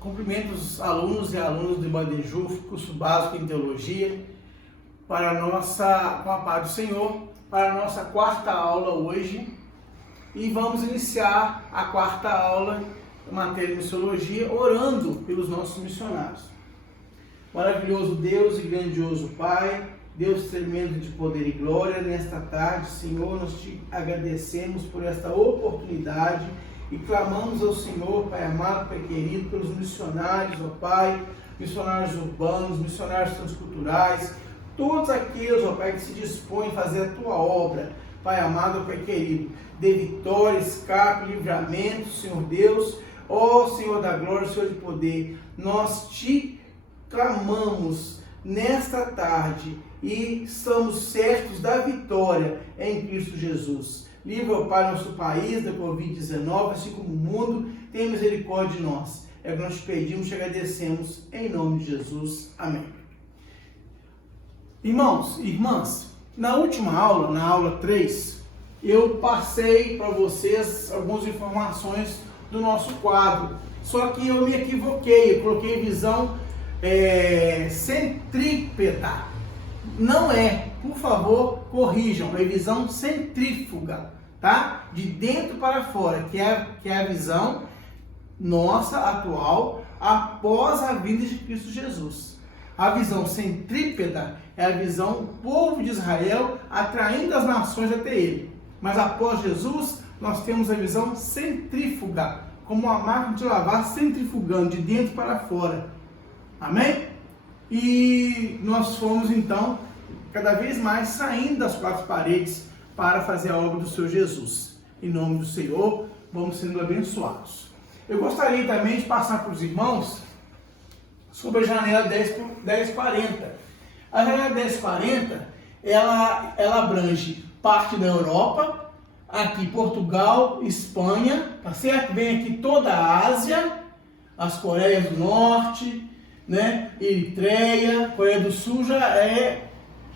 Cumprimento os alunos e alunas do Ibadejuf, curso básico em teologia, com a paz do Senhor, para a nossa quarta aula hoje. E vamos iniciar a quarta aula da matéria de missiologia, orando pelos nossos missionários. Maravilhoso Deus e grandioso Pai, Deus tremendo de poder e glória, nesta tarde, Senhor, nós te agradecemos por esta oportunidade e clamamos ao Senhor, Pai amado, Pai querido, pelos missionários, ó Pai, missionários urbanos, missionários transculturais, todos aqueles, ó Pai, que se dispõem a fazer a Tua obra, Pai amado, Pai querido, dê vitória, escape, livramento, Senhor Deus, ó Senhor da glória, Senhor de poder, nós te clamamos nesta tarde e estamos certos da vitória em Cristo Jesus. Livra, ó Pai, nosso país da Covid-19, assim como o mundo, tenha misericórdia de nós. É o que nós te pedimos, te agradecemos, em nome de Jesus. Amém. Irmãos e irmãs, na última aula, na aula 3, eu passei para vocês algumas informações do nosso quadro. Só que eu me equivoquei, eu coloquei visão centrípeta. Não é, por favor, corrijam, é visão centrífuga, tá? De dentro para fora, que é a visão nossa atual após a vinda de Cristo Jesus. A visão centrípeta é a visão do povo de Israel atraindo as nações até ele. Mas após Jesus, nós temos a visão centrífuga, como uma máquina de lavar centrifugando de dentro para fora. Amém? E nós fomos então cada vez mais saindo das quatro paredes para fazer a obra do Senhor Jesus. Em nome do Senhor, vamos sendo abençoados. Eu gostaria também de passar para os irmãos sobre a janela 1040. A janela 1040, ela abrange parte da Europa, aqui Portugal, Espanha, tá certo? Vem aqui toda a Ásia, as Coreias do Norte, né? Eritreia, Coreia do Sul já é,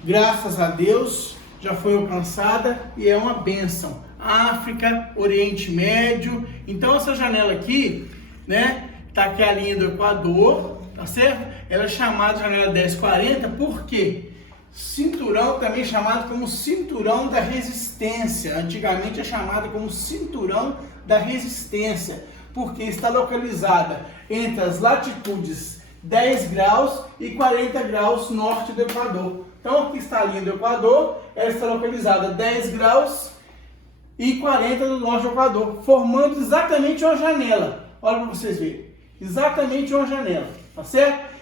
graças a Deus, já foi alcançada e é uma bênção. África, Oriente Médio. Então essa janela aqui, né? Tá aqui a linha do Equador, tá certo? Ela é chamada de janela 1040 porque cinturão também chamado como cinturão da resistência. Antigamente é chamada como cinturão da resistência, porque está localizada entre as latitudes 10 graus e 40 graus norte do Equador. Então aqui está a linha do Equador, ela está localizada a 10 graus e 40 do norte do Equador, formando exatamente uma janela. Olha para vocês verem, exatamente uma janela, tá certo?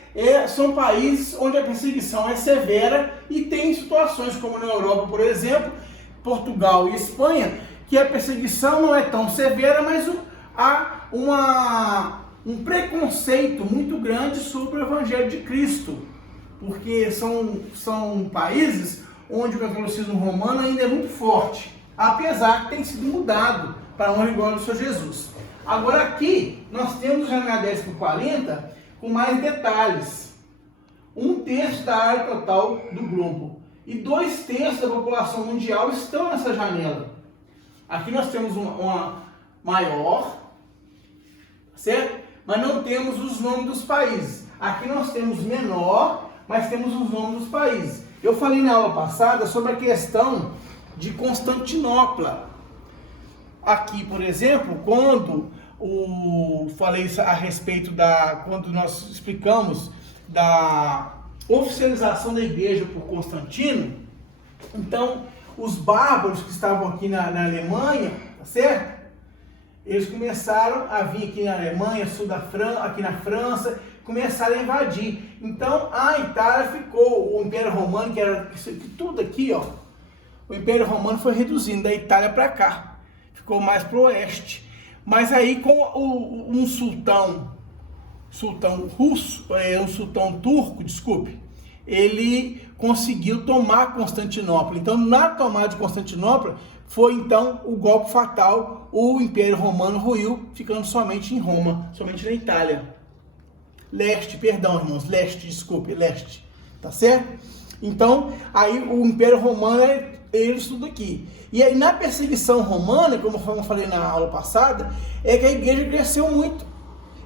São países onde a perseguição é severa e tem situações como na Europa, por exemplo, Portugal e Espanha, que a perseguição não é tão severa, mas há um preconceito muito grande sobre o Evangelho de Cristo, porque são países onde o catolicismo romano ainda é muito forte, apesar que tem sido mudado para a honra e glória do Senhor Jesus. Agora aqui nós temos a janela 1040 com mais detalhes. 1/3 da área total do globo e 2/3 da população mundial estão nessa janela. Aqui nós temos uma maior, certo? Mas não temos os nomes dos países. Aqui nós temos menor, mas temos os nomes dos países. Eu falei na aula passada sobre a questão de Constantinopla. Aqui, por exemplo, quando falei a respeito quando nós explicamos da oficialização da igreja por Constantino, então os bárbaros que estavam aqui na Alemanha, tá certo? Eles começaram a vir aqui na Alemanha, aqui na França, começaram a invadir. Então a Itália ficou, o Império Romano, que era tudo aqui, ó, o Império Romano foi reduzindo da Itália para cá, ficou mais para o oeste. Mas aí com um sultão russo, um sultão turco, desculpe, ele conseguiu tomar Constantinopla. Então na tomada de Constantinopla foi então o golpe fatal, o Império Romano ruiu, ficando somente em Roma, somente na Itália. Leste, tá certo? Então, aí o Império Romano é eles tudo aqui. E aí na perseguição romana, como eu falei na aula passada, é que a igreja cresceu muito.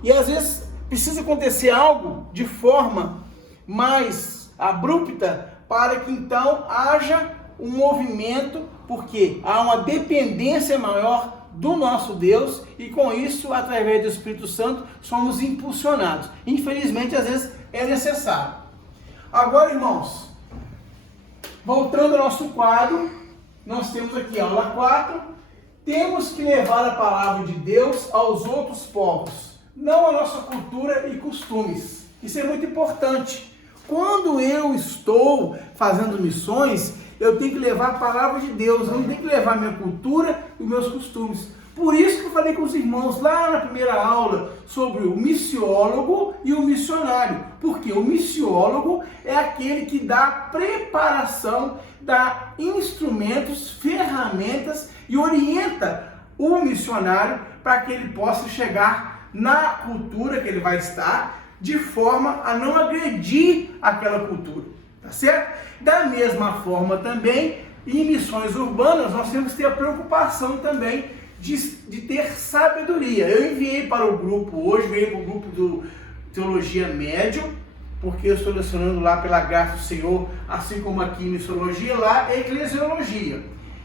E às vezes precisa acontecer algo de forma mais abrupta para que então haja um movimento, porque há uma dependência maior do nosso Deus e com isso, através do Espírito Santo, somos impulsionados. Infelizmente, às vezes é necessário. Agora, irmãos, voltando ao nosso quadro, nós temos aqui aula 4, temos que levar a palavra de Deus aos outros povos, não a nossa cultura e costumes. Isso é muito importante. Quando eu estou fazendo missões, eu tenho que levar a palavra de Deus, eu não tenho que levar a minha cultura e os meus costumes. Por isso que eu falei com os irmãos lá na primeira aula sobre o missiólogo e o missionário. Porque o missiólogo é aquele que dá preparação, dá instrumentos, ferramentas e orienta o missionário para que ele possa chegar na cultura que ele vai estar, de forma a não agredir aquela cultura, tá certo? Da mesma forma também, em missões urbanas, nós temos que ter a preocupação também de ter sabedoria. Eu enviei para o grupo hoje, veio para o grupo do Teologia Médium, porque eu estou lecionando lá pela graça do Senhor, assim como aqui em Missiologia, lá é Eclesiologia.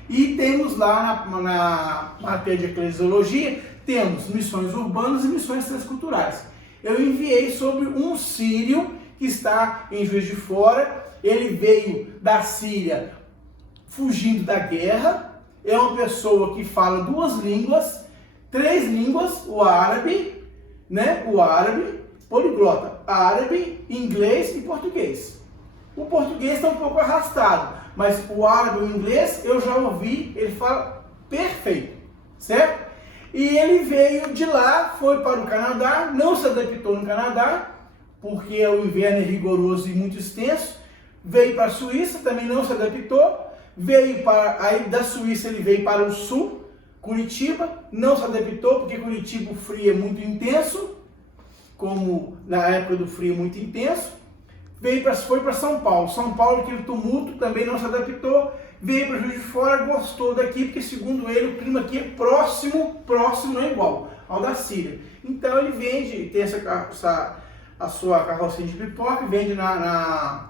E temos lá na matéria de Eclesiologia, temos missões urbanas e missões transculturais. Eu enviei sobre um sírio que está em Juiz de Fora. Ele veio da Síria fugindo da guerra. É uma pessoa que fala 2 línguas, 3 línguas, o árabe, poliglota, árabe, inglês e português. O português está um pouco arrastado, mas o árabe e o inglês eu já ouvi, ele fala perfeito, certo? E ele veio de lá, foi para o Canadá, não se adaptou no Canadá, porque o inverno é rigoroso e muito extenso. Veio para a Suíça, também não se adaptou. Aí da Suíça ele veio para o sul, Curitiba, não se adaptou, porque Curitiba o frio é muito intenso, como na época do frio muito intenso. Foi para São Paulo. São Paulo, aquele tumulto, também não se adaptou. Veio para Juiz de Fora, gostou daqui, porque segundo ele o clima aqui é próximo, não é igual ao da Síria. Então ele vende, tem a sua carrocinha de pipoca, vende na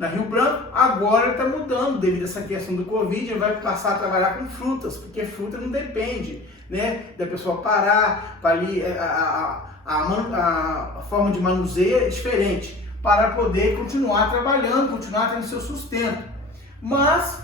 Rio Branco. Agora ele está mudando, devido a essa questão do Covid, ele vai passar a trabalhar com frutas, porque fruta não depende, né, da pessoa parar, para ali, a forma de manuseio é diferente, para poder continuar trabalhando, continuar tendo seu sustento. Mas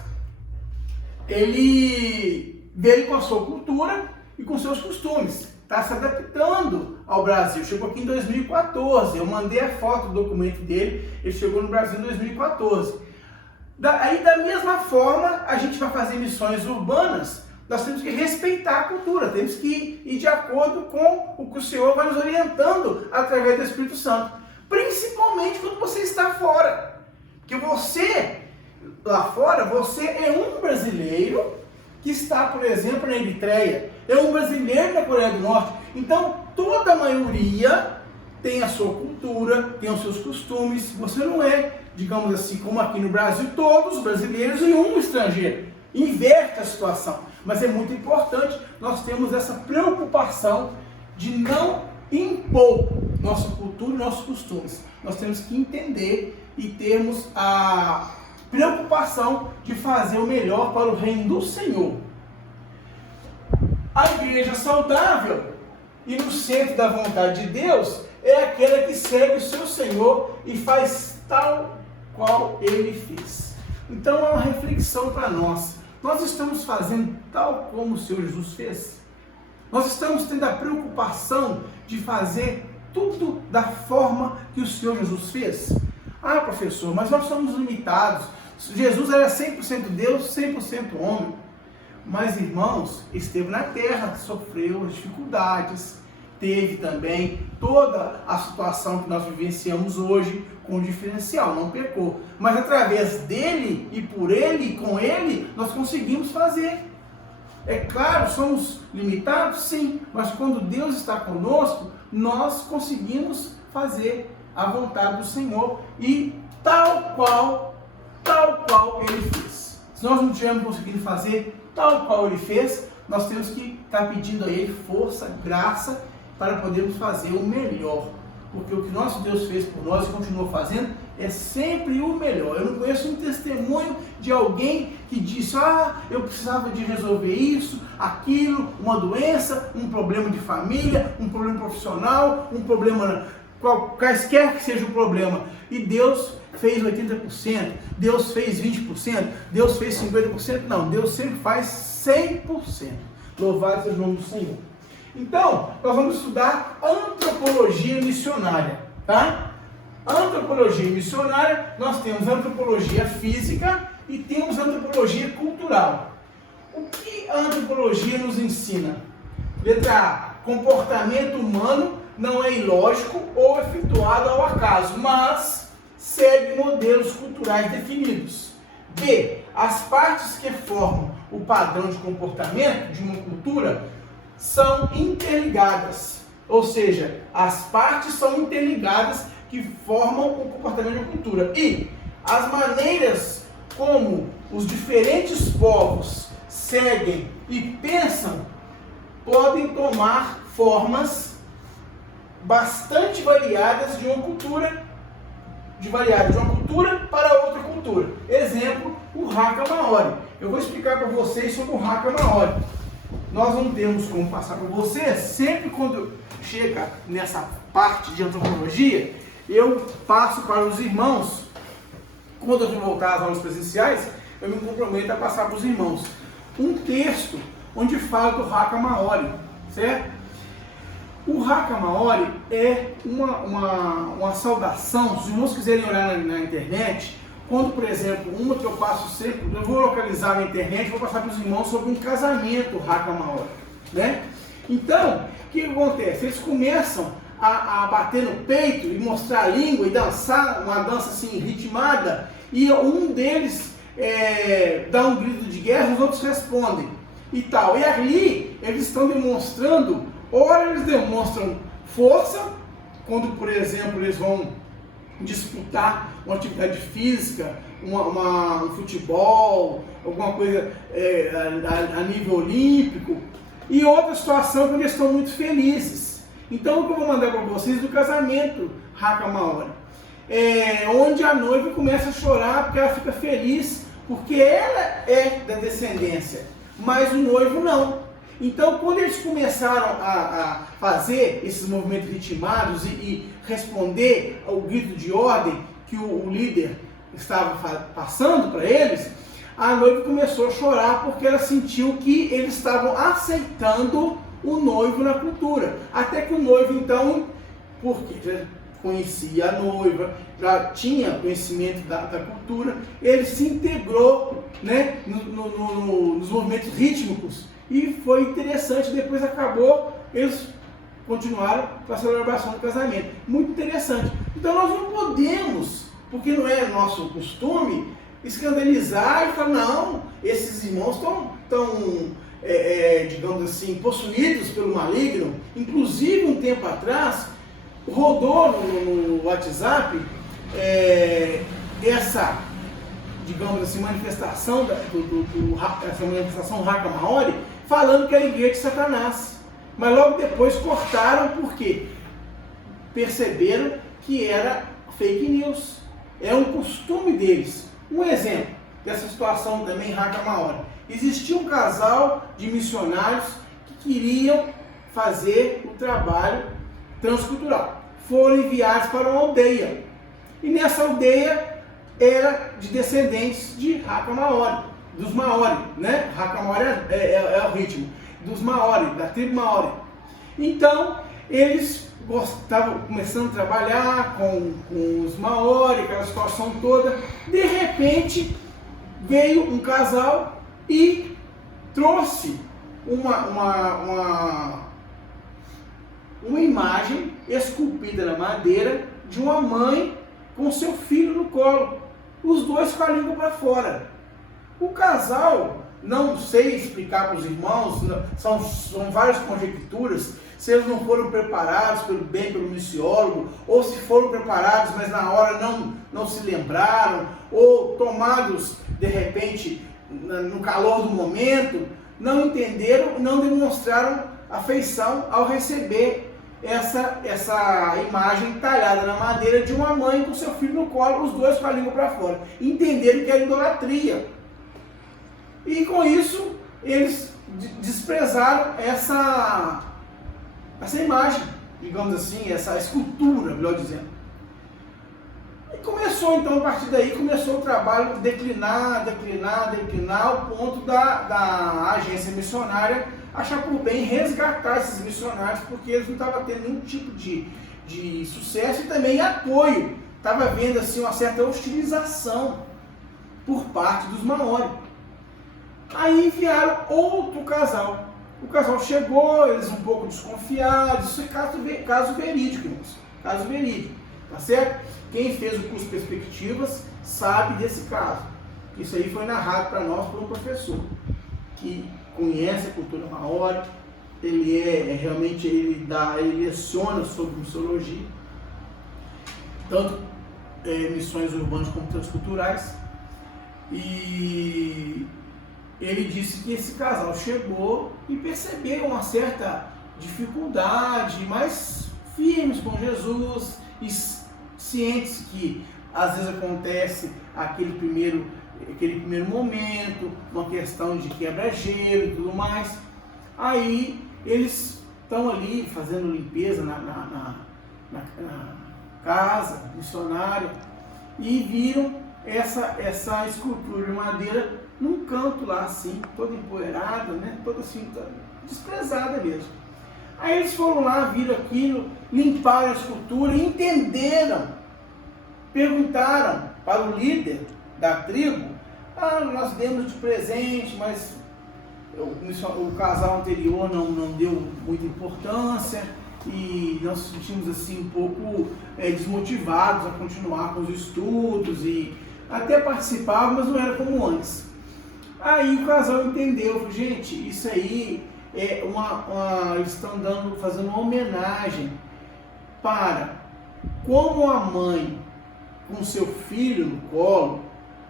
ele veio com a sua cultura e com seus costumes, está se adaptando ao Brasil. Chegou aqui em 2014, eu mandei a foto do documento dele, ele chegou no Brasil em 2014. Aí da mesma forma, a gente vai fazer missões urbanas, nós temos que respeitar a cultura, temos que ir de acordo com o que o Senhor vai nos orientando através do Espírito Santo. Principalmente quando você está fora, porque você, lá fora, você é um brasileiro que está, por exemplo, na Eritreia, é um brasileiro na Coreia do Norte. Então, toda a maioria tem a sua cultura, tem os seus costumes. Você não é, digamos assim, como aqui no Brasil, todos os brasileiros e um estrangeiro. Inverte a situação. Mas é muito importante nós termos essa preocupação de não impor nossa cultura e nossos costumes. Nós temos que entender e termos a preocupação de fazer o melhor para o reino do Senhor. A igreja saudável e no centro da vontade de Deus é aquela que segue o seu Senhor e faz tal qual ele fez. Então é uma reflexão para nós. Nós estamos fazendo tal como o Senhor Jesus fez? Nós estamos tendo a preocupação de fazer tudo da forma que o Senhor Jesus fez? Ah, professor, mas nós somos limitados. Jesus era 100% Deus, 100% homem. Mas, irmãos, esteve na terra, sofreu as dificuldades, teve também toda a situação que nós vivenciamos hoje com o diferencial, não pecou. Mas através dele e por ele e com ele, nós conseguimos fazer. É claro, somos limitados, sim, mas quando Deus está conosco, nós conseguimos fazer a vontade do Senhor e tal qual ele fez. Se nós não tivermos conseguido fazer tal qual ele fez, nós temos que estar pedindo a ele força, graça para podermos fazer o melhor. Porque o que nosso Deus fez por nós e continua fazendo é sempre o melhor. Eu não conheço um testemunho de alguém que disse: eu precisava de resolver isso, aquilo, uma doença, um problema de família, um problema profissional, um problema, quaisquer que seja o problema. E Deus fez 80%, Deus fez 20%, Deus fez 50%. Não, Deus sempre faz 100%. Louvado seja o nome do Senhor. Então, nós vamos estudar antropologia missionária, tá? Antropologia missionária, nós temos antropologia física e temos antropologia cultural. O que a antropologia nos ensina? Letra A, comportamento humano não é ilógico ou efetuado ao acaso, mas segue modelos culturais definidos. B, as partes que formam o padrão de comportamento de uma cultura são interligadas, ou seja, as partes são interligadas que formam o comportamento de uma cultura. E as maneiras como os diferentes povos seguem e pensam podem tomar formas bastante variadas de uma cultura, para outra cultura. Exemplo, o Haka Maori. Eu vou explicar para vocês sobre o Haka Maori. Nós não temos como passar para você, sempre quando chega nessa parte de antropologia, eu passo para os irmãos, quando eu voltar às aulas presenciais, eu me comprometo a passar para os irmãos um texto onde fala do Haka Maori, certo? O Haka Maori é uma saudação, se os irmãos quiserem olhar na internet, quando, por exemplo, uma que eu passo sempre, eu vou localizar na internet, vou passar para os irmãos sobre um casamento Haka Maori, né? Então, o que acontece? Eles começam a bater no peito e mostrar a língua e dançar uma dança assim ritmada, e um deles dá um grito de guerra, os outros respondem e tal. E ali eles estão demonstrando, ora eles demonstram força, quando, por exemplo, eles vão disputar uma atividade física, um futebol, alguma coisa a nível olímpico, e outra situação quando eles estão muito felizes. Então, o que eu vou mandar para vocês do casamento Haka Maori, onde a noiva começa a chorar porque ela fica feliz, porque ela é da descendência, mas o noivo não. Então, quando eles começaram a fazer esses movimentos ritmados e responder ao grito de ordem que o líder estava passando para eles, a noiva começou a chorar porque ela sentiu que eles estavam aceitando o noivo na cultura. Até que o noivo, então, porque já conhecia a noiva, já tinha conhecimento da cultura, ele se integrou, né, nos movimentos rítmicos. E foi interessante, depois acabou, eles continuaram com a celebração do casamento. Muito interessante. Então nós não podemos, porque não é nosso costume, escandalizar e falar: não, esses irmãos estão digamos assim, possuídos pelo maligno. Inclusive, um tempo atrás, rodou no WhatsApp essa, digamos assim, manifestação essa manifestação Haka Maori, falando que era a igreja de Satanás. Mas logo depois cortaram, porque perceberam que era fake news. É um costume deles. Um exemplo dessa situação também Haka Maori. Existia um casal de missionários que queriam fazer o trabalho transcultural. Foram enviados para uma aldeia. E nessa aldeia era de descendentes de Haka Maori, dos Maori, né? Haka Maori é o ritmo dos Maori, da tribo Maori. Então, eles estavam começando a trabalhar com os Maori, aquela situação toda. De repente, veio um casal e trouxe uma imagem esculpida na madeira de uma mãe com seu filho no colo, os dois com a língua para fora. O casal, não sei explicar para os irmãos, são várias conjecturas, se eles não foram preparados pelo missiólogo, ou se foram preparados, mas na hora não se lembraram, ou tomados de repente no calor do momento, não entenderam, não demonstraram afeição ao receber essa imagem talhada na madeira de uma mãe com seu filho no colo, os dois com a língua para fora. Entenderam que era idolatria. E com isso, eles desprezaram essa imagem, digamos assim, essa escultura, melhor dizendo. E começou então, a partir daí, começou o trabalho de declinar, ao ponto da agência missionária achar por bem resgatar esses missionários, porque eles não estavam tendo nenhum tipo de sucesso e também apoio. Estava havendo assim, uma certa hostilização por parte dos Maori. Aí enviaram outro casal. O casal chegou, eles um pouco desconfiados, isso é caso verídico, irmãos. Caso verídico, tá certo? Quem fez o curso de Perspectivas sabe desse caso. Isso aí foi narrado para nós por um professor que conhece a cultura maori. Ele realmente ele leciona sobre missologia, tanto missões urbanas como transculturais. E ele disse que esse casal chegou e percebeu uma certa dificuldade, mas firmes com Jesus e cientes que às vezes acontece aquele primeiro momento, uma questão de quebra-gelo e tudo mais. Aí eles estão ali fazendo limpeza na casa missionária e viram essa escultura de madeira num canto lá assim, toda empoeirada, né? Toda assim, desprezada mesmo. Aí eles foram lá, viram aquilo, limparam a escultura e entenderam. Perguntaram para o líder da tribo: nós demos de presente, mas o casal anterior não deu muita importância e nós nos sentimos assim um pouco desmotivados a continuar com os estudos e até participavam, mas não era como antes. Aí o casal entendeu, gente, isso aí eles estão fazendo uma homenagem para como a mãe com seu filho no colo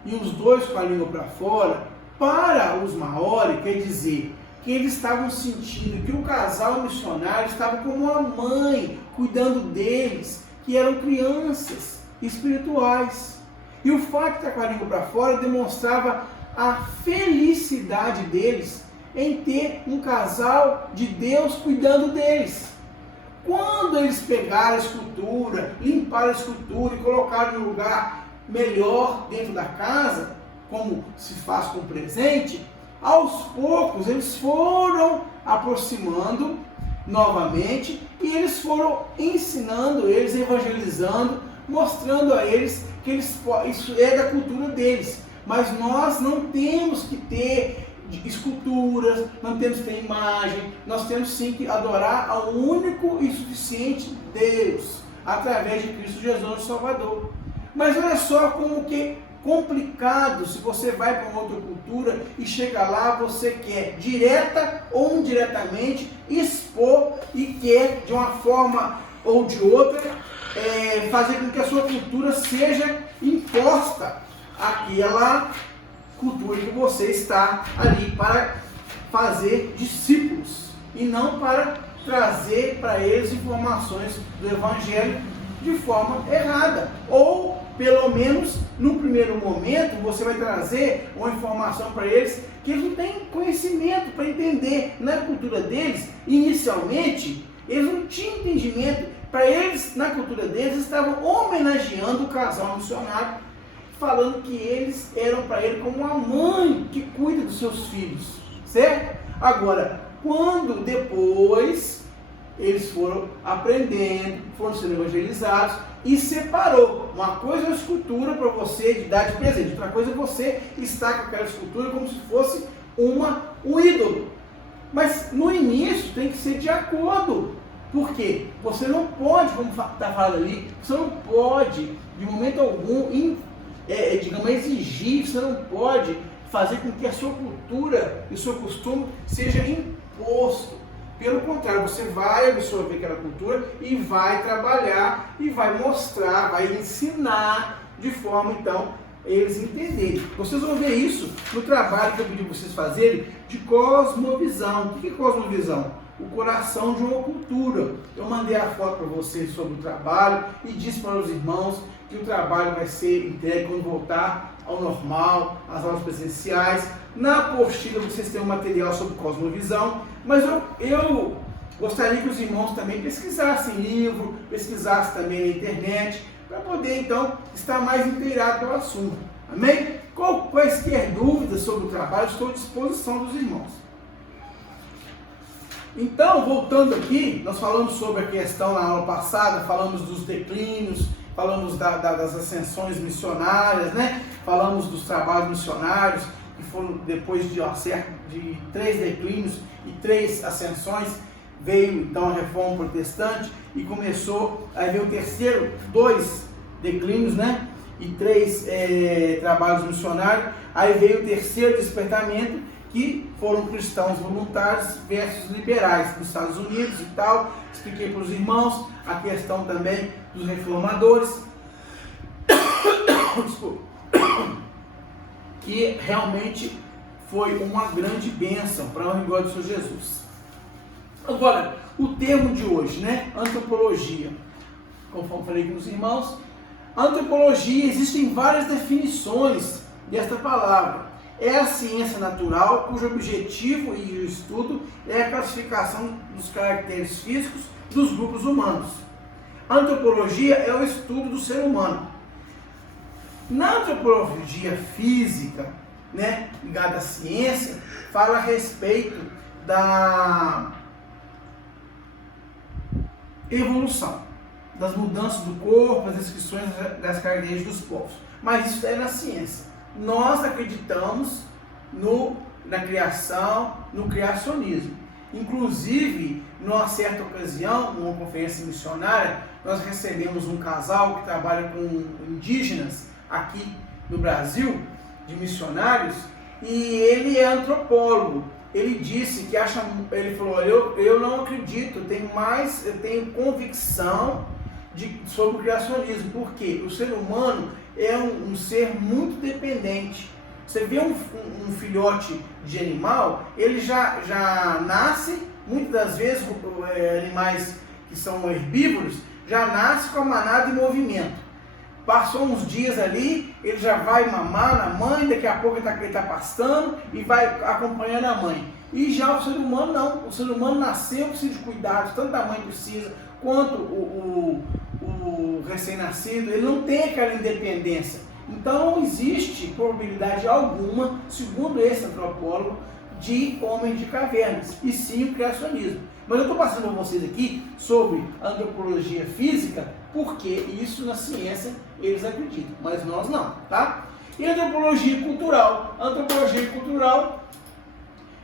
e os dois com a língua para fora. Para os Maori, quer dizer que eles estavam sentindo que o casal missionário estava como uma mãe cuidando deles, que eram crianças espirituais. E o fato de estar com a língua para fora demonstrava a felicidade deles em ter um casal de Deus cuidando deles. Quando eles pegaram a escultura, limparam a escultura e colocaram no lugar melhor dentro da casa, como se faz com o presente, aos poucos eles foram aproximando novamente e eles foram ensinando eles, evangelizando, mostrando a eles que isso é da cultura deles. Mas nós não temos que ter esculturas, não temos que ter imagem, nós temos sim que adorar ao único e suficiente Deus, através de Cristo Jesus, nosso Salvador. Mas olha só como que complicado se você vai para uma outra cultura e chega lá, você quer direta ou indiretamente expor e quer de uma forma ou de outra fazer com que a sua cultura seja imposta àquela cultura que você está ali para fazer discípulos e não para trazer para eles informações do Evangelho de forma errada, ou pelo menos no primeiro momento você vai trazer uma informação para eles que eles não têm conhecimento para entender. Na cultura deles, inicialmente, eles não tinham entendimento. Para eles, na cultura deles, estavam homenageando o casal missionário, falando que eles eram para ele como uma mãe que cuida dos seus filhos, certo? Agora, quando depois eles foram aprendendo, foram sendo evangelizados e separou. Uma coisa é a escultura para você de dar de presente, outra coisa é você estar com aquela escultura como se fosse um ídolo. Mas no início tem que ser de acordo, porque você não pode, como está falando ali, você não pode de momento algum digamos, exigir, você não pode fazer com que a sua cultura e o seu costume seja imposto. Pelo contrário, você vai absorver aquela cultura e vai trabalhar e vai mostrar, vai ensinar de forma, então, eles entenderem. Vocês vão ver isso no trabalho que eu pedi para vocês fazerem de cosmovisão. O que é cosmovisão? o coração de uma cultura. Eu mandei a foto para vocês sobre o trabalho e disse para os irmãos que o trabalho vai ser entregue quando voltar ao normal, às aulas presenciais. Na apostila vocês têm um material sobre cosmovisão, mas eu gostaria que os irmãos também pesquisassem livro, pesquisassem também na internet, para poder então estar mais inteirado do assunto. Amém? Quaisquer dúvidas sobre o trabalho, estou à disposição dos irmãos. Então, voltando aqui, nós falamos sobre a questão na aula passada, falamos dos declínios, falamos das ascensões missionárias, né? Falamos dos trabalhos missionários, que foram depois de 3 declínios e 3 ascensões, veio então a reforma protestante e começou a ver o terceiro, 2 declínios, né? E 3 trabalhos missionários. Aí veio o terceiro despertamento, que foram cristãos voluntários versus liberais nos Estados Unidos e tal. Expliquei para os irmãos a questão também dos reformadores, que realmente foi uma grande bênção para a honra e glória do Senhor Jesus. Agora, o termo de hoje, né? Antropologia. Conforme falei com os irmãos, antropologia, existem várias definições desta palavra. É a ciência natural cujo objetivo e o estudo é a classificação dos caracteres físicos dos grupos humanos. A antropologia é o estudo do ser humano. Na antropologia física, né, ligada à ciência, fala a respeito da evolução, das mudanças do corpo, as descrições das características dos povos. Mas isso é na ciência. Nós acreditamos na criação, no criacionismo. Inclusive, numa certa ocasião, numa conferência missionária, nós recebemos um casal que trabalha com indígenas aqui no Brasil, de missionários, e ele é antropólogo. Ele disse que ele falou, eu não acredito, eu tenho convicção sobre o criacionismo, porque o ser humano é um ser muito dependente. Você vê um filhote de animal, ele já nasce, muitas das vezes animais que são herbívoros, já nasce com a manada em movimento. Passou uns dias ali, ele já vai mamar na mãe, daqui a pouco ele está pastando e vai acompanhando a mãe. E já o ser humano não, o ser humano nasceu, precisa de cuidados, tanto a mãe precisa, quanto o recém-nascido, ele não tem aquela independência. Então não existe probabilidade alguma, segundo esse antropólogo, de homens de cavernas, e sim o criacionismo. Mas eu estou passando para vocês aqui sobre antropologia física, porque isso na ciência eles acreditam, mas nós não, tá? E antropologia cultural. A antropologia cultural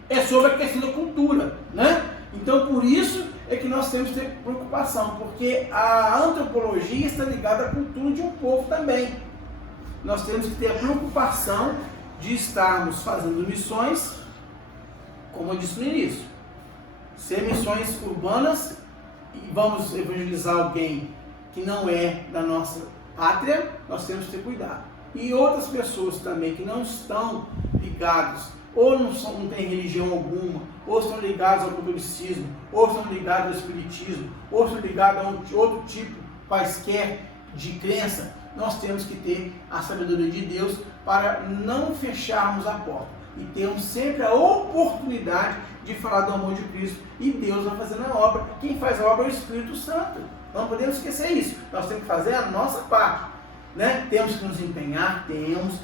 é sobre a questão da cultura, né? Então por isso é que nós temos que ter preocupação, porque a antropologia está ligada à cultura de um povo também. Nós temos que ter a preocupação de estarmos fazendo missões, como eu disse no início, ser missões urbanas, e vamos evangelizar alguém que não é da nossa pátria, nós temos que ter cuidado. E outras pessoas também que não estão ligados, ou não têm religião alguma, ou estão ligados ao catolicismo, ou estão ligados ao espiritismo, ou estão ligados a outro tipo, quaisquer, de crença, nós temos que ter a sabedoria de Deus para não fecharmos a porta e termos sempre a oportunidade de falar do amor de Cristo, e Deus vai fazendo a obra. Quem faz a obra é o Espírito Santo. Não podemos esquecer isso. Nós temos que fazer a nossa parte, né? Temos que nos empenhar, temos